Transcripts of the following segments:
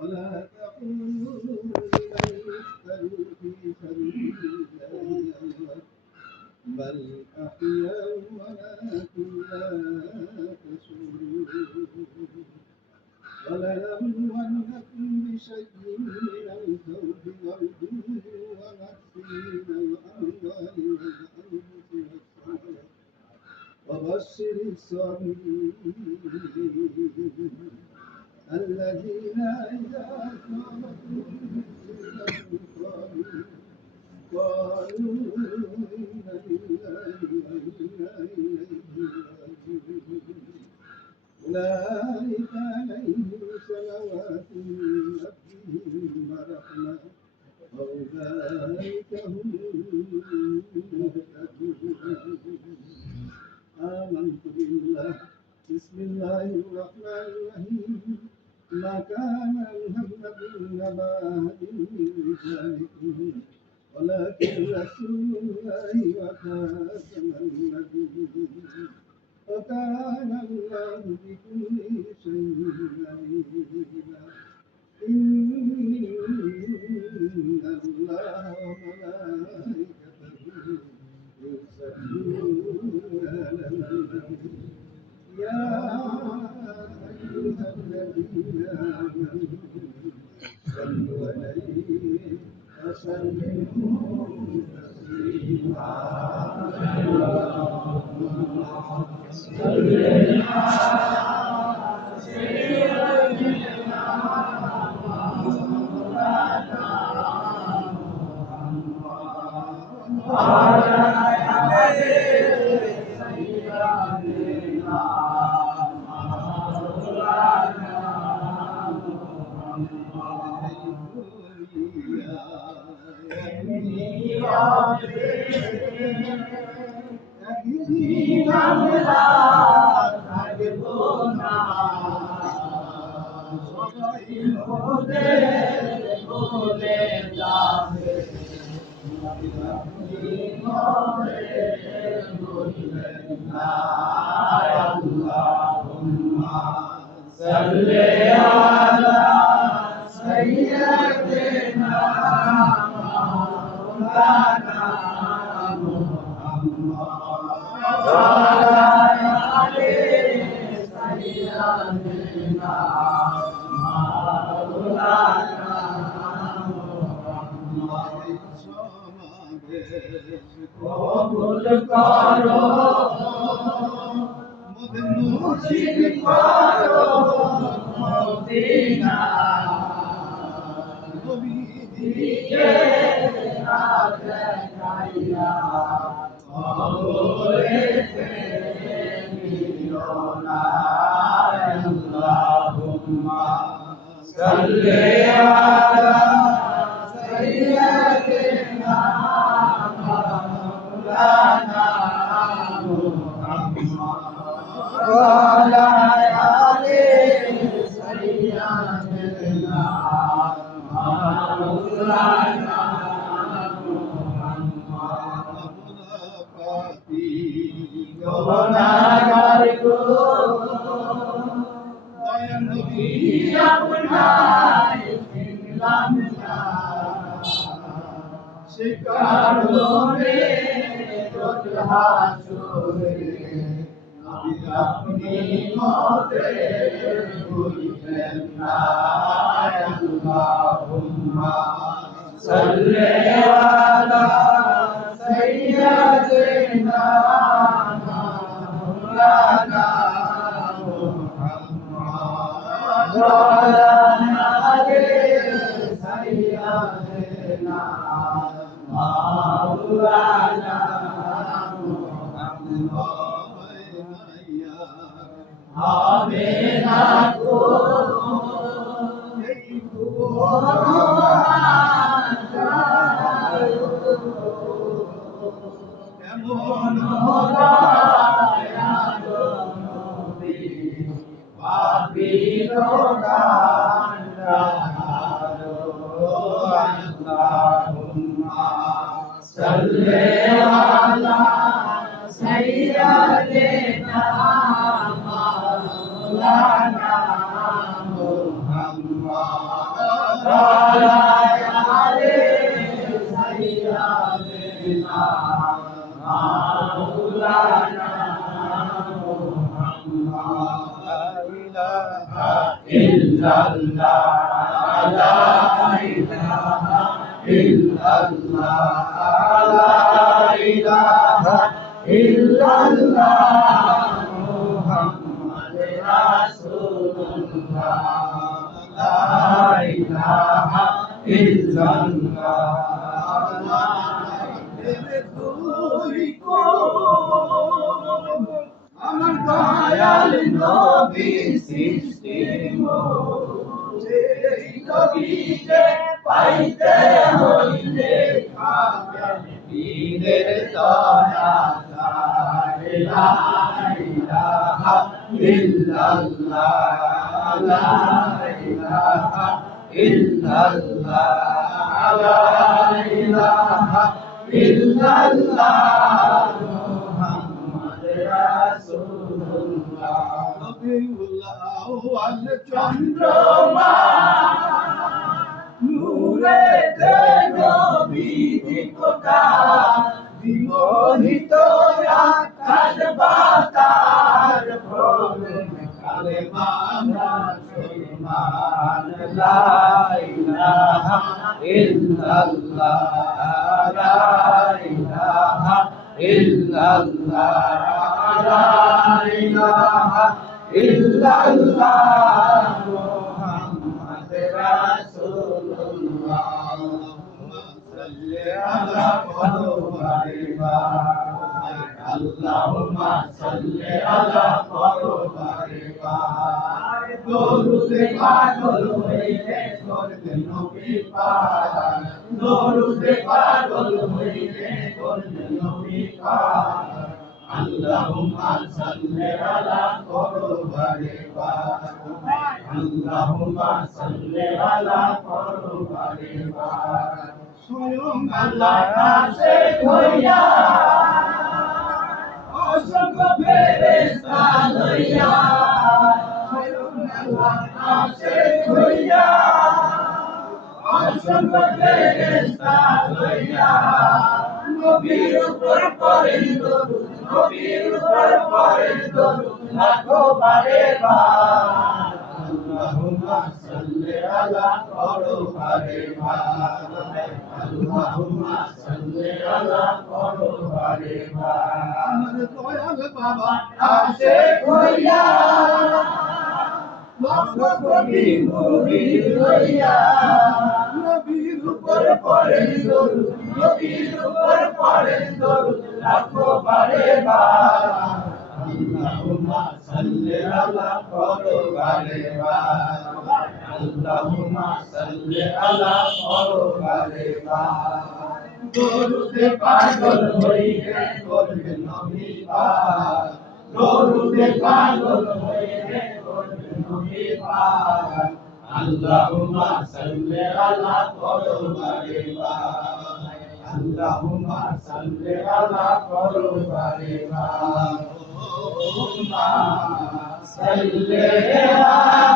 ولا تقولوا لمن يقتل في سبيل الله بل أحياء ولكن لا تشعرون ولنبلونكم بشيء من الخوف والجوع ونقص من الأموال والأنفس والثمرات وبشر الصابرين الذين إذا أصابتهم مصيبة قالوا إنا لله وإنا إليه راجعون أولئك عليهم صلوات من ربهم ورحمة وأولئك هم المهتدون آمنت بالله بسم الله الرحمن الرحيم ما كان محمد نبا أحد من رجالكم ولكن رسول الله وخاتم النبيين وكان الله بكل شيء عليما إن الله وملائكته يصلون على النبي يا أيها الذين آمنوا صلوا عليه وسلموا تسليما কবুল করো মুর্শিদ করো মদিনা নবীজিকে আজাইয়া কবরেতে নিও না আল্লাহুম্মা সাল্লি আলা সাইয়্যিদিনা মাওলানা মুহাম্মদ ওয়ালা আলি সাইয়্যিদিনা মাওলানা মুহাম্মদ গুনাহগার গো দয়া নবী আপনার ইসলাম না শিকার হলে রোজ হাসরে নবী আপনি মতে ভুলবেন না আল্লাহুম্মা সাল্লি আলা সাইয়্যিদিনা মাওলানা মুহাম্মদ ওয়ালা আলি সাইয়্যিদিনা মাওলানা মুহাম্মদ আমিনা কো এই কুরআন কেমন দয়ালু নবী পাপির গান গালো আল্লাহুম্মা সাল্লি আলা সাইয়্যিদিনা مولانا محمد على سيدنا مولانا محمد لا إله إلا الله لا إله إلا الله لا إله إلا الله محمد رسول الله لا إله إلا الله আমার দয়াল নবী সৃষ্টি সেই নবীকে পাইতে হইলে পীরের দয়া লা ইলাহা ইল্লাল্লাহ লা ইলাহা ইল্লাল্লাহ লা ইলাহা ইল্লাল্লাহ মুহাম্মদ রাসূলুল্লাহ নবিউল্লাহ ওয়াল চন্দ্রমা নূরে নবী কোটা বিমোহিত আকাশ বাতাস প্রলয় কালেমা মুসলমান লা ইলাহা ইল্লাল্লাহ লা ইলাহা ইল্লাল্লাহ লা ইলাহা ইল্লাল্লাহ মুহাম্মদ রাসূলুল্লাহ اللهم صل على দরুদ পাগল হইলে করবে নবী পাক দরুদ পাগল হইলে করবে নবী পাক اللهم صل على قربان পাক اللهم صل على قربان পাক স্বয়ং আল্লাহ কাছে হইয়া অসংখ্য ফেরেশতা লইয়া স্বয়ং আল্লাহ কাছে হইয়া অসংখ্য ফেরেশতা লইয়া নবীর উপর পড়েন দরুদ নবীর উপর পড়েন দরুদ লাখো বারে বার اللهم صل على قربان পাক اللهم صل على قربان পাক আমার দয়াল বাবা আসে কইয়া লক্ষ কোটি মুরিদ লইয়া নবীর উপর পড়েন দরুদ নবীর উপর পড়েন দরুদ লাখো বারে বার اللهم صل على قربان পাক اللهم صل على قربان পাক দরুদ পাগল হইলে করবে নবী পাক দরুদ পাগল হইলে করবে নবী পাক اللهم صل على قربان পাক اللهم صل على قربان পাক اللهم صل على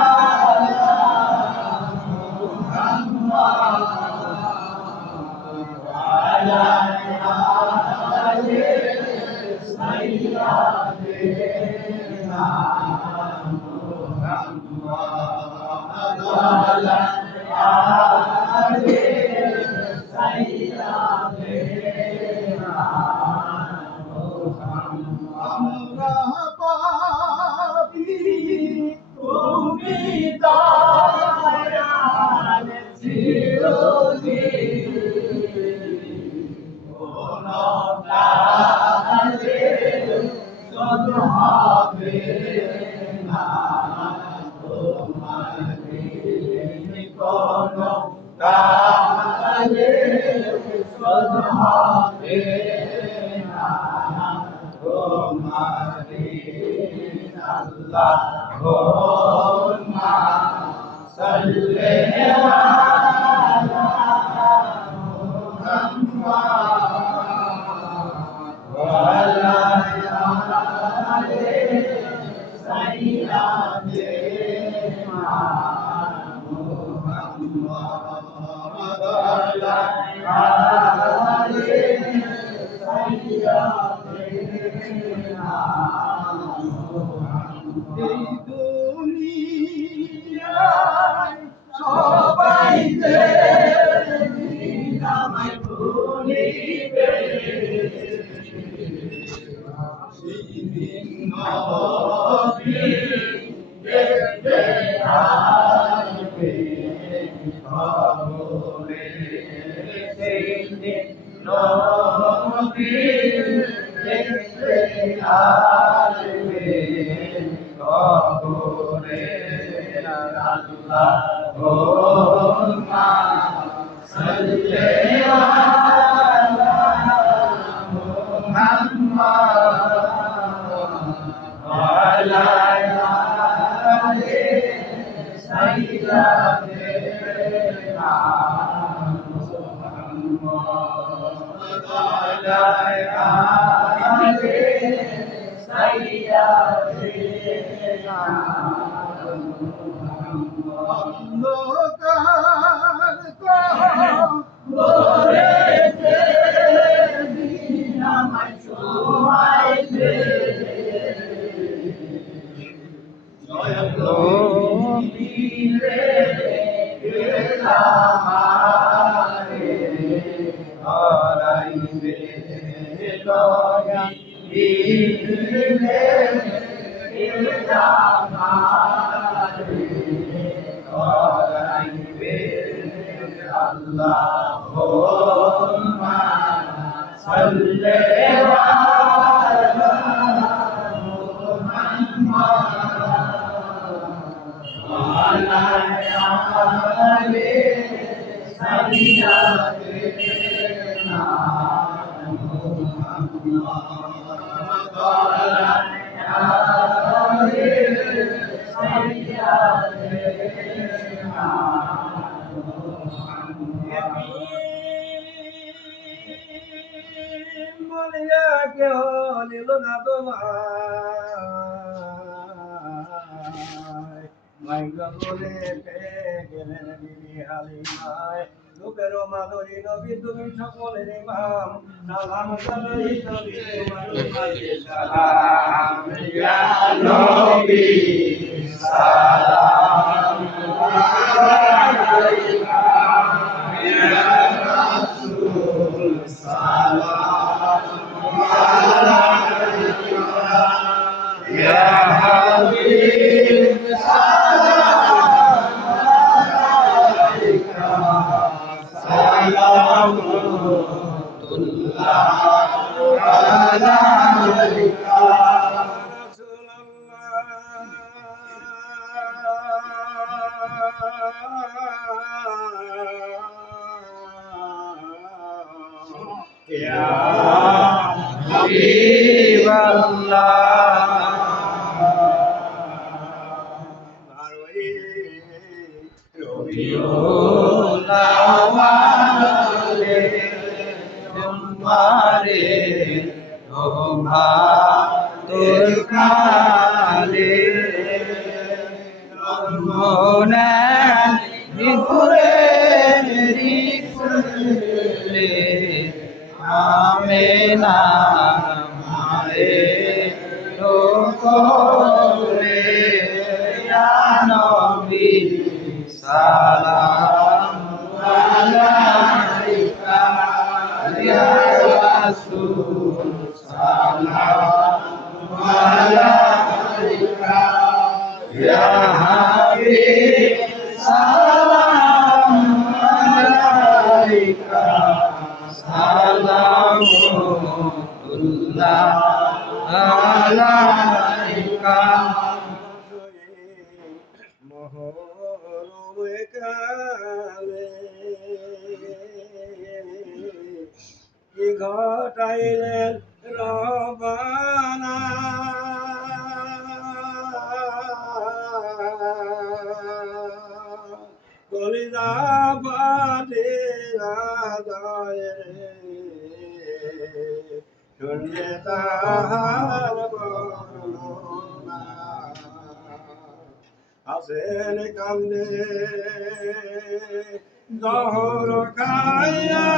এই দুনিয়ায় সবাই যে আমায় ভুলিবে নবী দেখতে আসবে খবরে সেই দিন নবী দেখতে আসবে খবরে আল্লাহুম্মা সাল্লি আলা মুহাম্মাদ ওয়া আলা আলি সাইয়্যিদিনা মুহাম্মাদ ওয়া আলা আলি সাইয়্যিদিনা অন্ধকার কবরেতে দিন আমায় শোয়াইবে নবীরে আমারে হরাইবে নবীরে আমারে হরাইবে আল্লাহুম্মা সাল্লি আলা মুহাম্মাদ ওয়া আলা আলি সাইয়্যিদিনা মুহাম্মাদ ওয়া আলা আলি সাইয়্যিদিনা বলিয়া কেহ নিল না তোমায় মাইগা বলে গেলেন বিবি হালিমায় লোকের মাধুরী নবী তুমি সকলের ইমাম সালাম জানাই নবী তোমার মাঝে সালাম ইয়া নবী সালাম আলাইকা ইয়া রাসূল সালাম আলাইকা ইয়া হাবিব সালাম আলাইকা সালামুল্লাহ আলাইকা Ya Habiballah Rabiul Awwal Jumare Roha Turkale Mona Nikure Nikule Amena Mare Lokole Ya Nabi Salam Alaika Ya Rasul Salam Alaika Ya Habib Salam Alaika Salamullah Alaika Mohorome kale ki ঘটাইলেন রবানা কলিজা বাটে আদায় শুনলে তাহার বর্ণনা হাসেন কান্দে জহর খাইয়া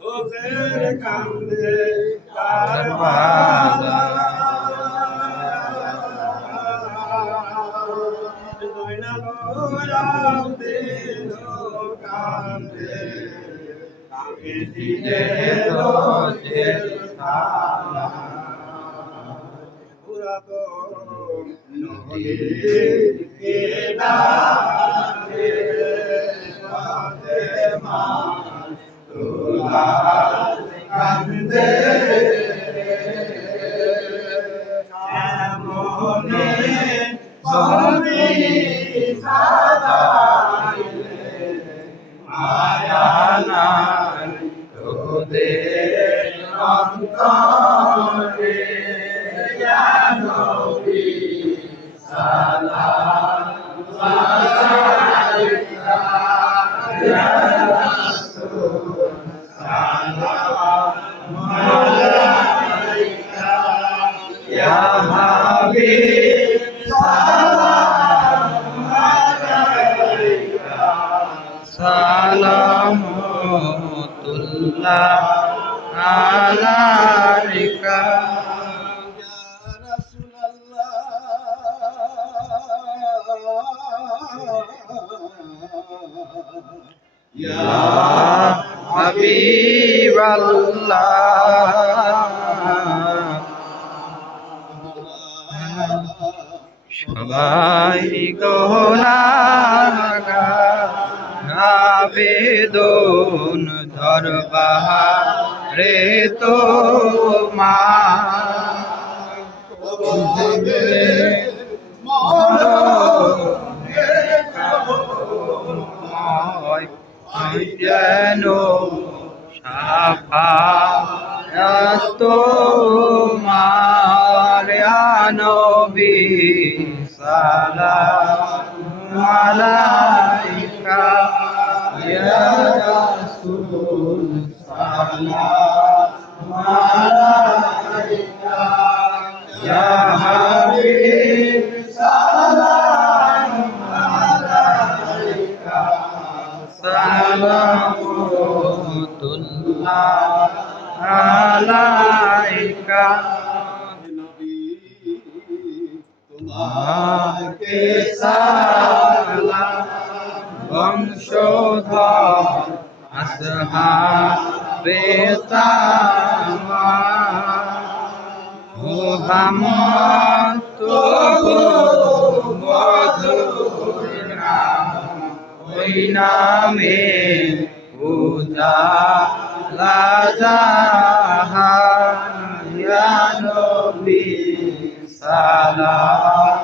হোসেন কান্দে কারবালা জয়নাল দিল কান্দে কাকে দিলে রোজের খানা পুরাতন নদীর কিনারে ফাতেমা তোলার কান্দে শ্যামনে ছবি সাজাইলে মায়া নাই তোদের অন্তরে ইয়া নবী সালাম আলাইকা ইয়া রাসূল সালাম আলাইকা ইয়া হাবিব সালাম আলাইকা সালামুল্লাহ আলাইকা ইয়া হাবিবাল্লাহ সবাই গোনাগার আবেদন দরবারে তোমার যেন সাফায়াত তোমার ইয়া নবী সালাম আলাইকা ইয়া রাসূল সালাম আলাইকা ইয়া হাবিব সালাম আলাইকা সালামুল্লাহ আলাইকা তোমাকে সালাম বংশধর আসহাবে তামাম মুহাম্মদ তবু মধুর নাম ওই নামে উজালা জাহান ইয়া নবী সালাম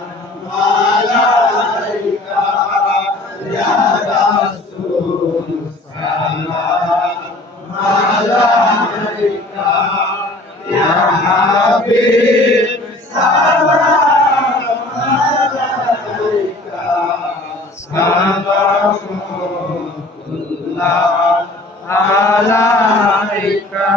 আলাইকা ইয়া রাসূল সালাম আলাইকা ইয়া হাবিব সালাম আলাইকা সালামুল্লাহ আলাইকা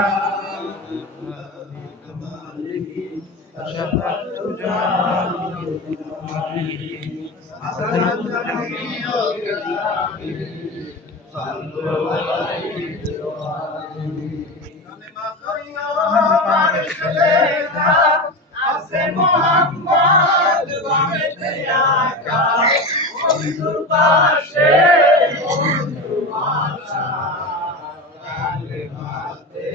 মোহাম্মদ বামেতে আকা বন্ধুর পাশে বন্ধু আশা কালেমাতে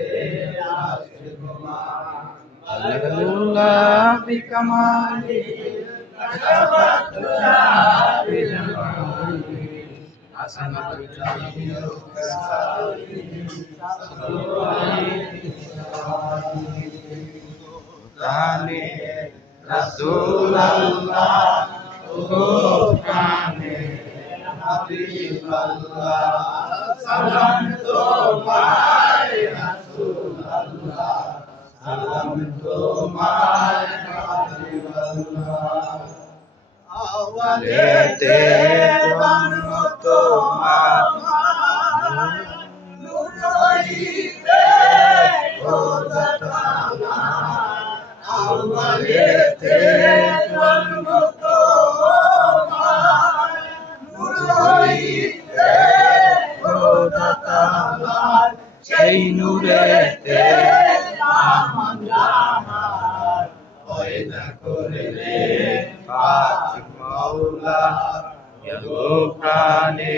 আছে তোমার আল্লাহ বিকামালি আশাবাতুল্লাহ বিজামালি হাসানাতুল জামিউ কাসালি সাল্লাল্লাহু রাসূলুল্লাহ ও প্রাণে হাবিবাল্লাহ সালাম তোমায় রাসূলুল্লাহ সালাম তোমায় হাবিবাল্লাহ আওয়ালেতে জন্ম তোমার নুরাইতে খোদা তাআলা আওয়ালে আল্লাহ গো প্রাণে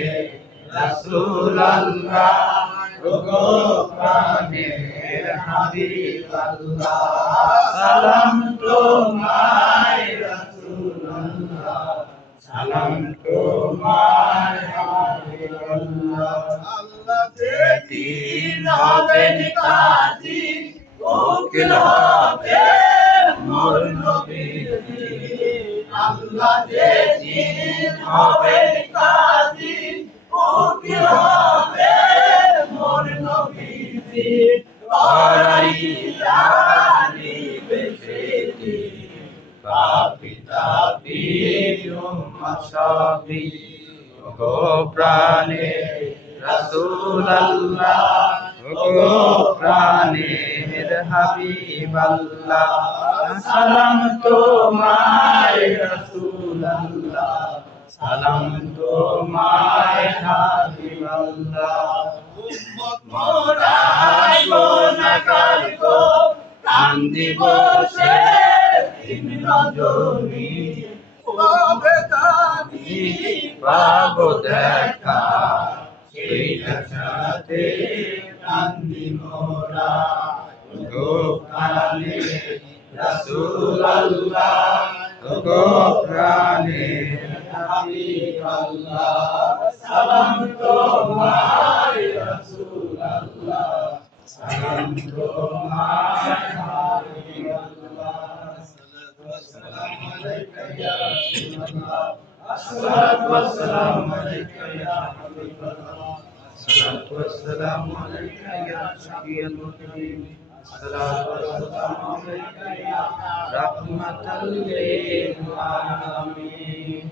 রাসূল আল্লাহ গো প্রাণের হাবিব আল্লাহ সালাম তোমায় রাসূল আল্লাহ সালাম তোমায় হাবিব আল্লাহ আল্লাহ যেদিন হবেন কাজী উকিল হবে মোর নবীজি আল্লাহ যেদিন হবেন কাজী উকিল হবে মোর নবীজি করাইয়া নিবে সেদিন পাপী তাপী উম্মাহ সবই গো প্রাণে রাসূল আল্লাহ গো প্রাণের হাবিব আল্লাহ সালাম তোমায় রাসূল আল্লাহ সালাম তোমায় হাবিব আল্লাহ উম্মত মোরা গুনাহগার গো কান্দিব সে দিন রজনী কবে কাঁদি পাবো দেখা সেই আশাতে কান্দি মোরা গো প্রাণে রাসূল আল্লাহ গো প্রাণে হাবিব আল্লাহ সালাম তোমায় রাসূল আল্লাহ সালাম তোমায় হাবিব আল্লাহ সালাতু ওয়াসসালামু আলাইকা ইয়া রাসূলুল্লাহ আসসালাতু ওয়াসসালামু আলাইকা ইয়া হাবিবাল্লাহ আসসালাতু ওয়াসসালামু আলাইকা ইয়া শাফিয়াল মুজরিমিন আসসালাতু ওয়াসসালামু আলাইকা ইয়া রাহমাতাল লিল আলামিন।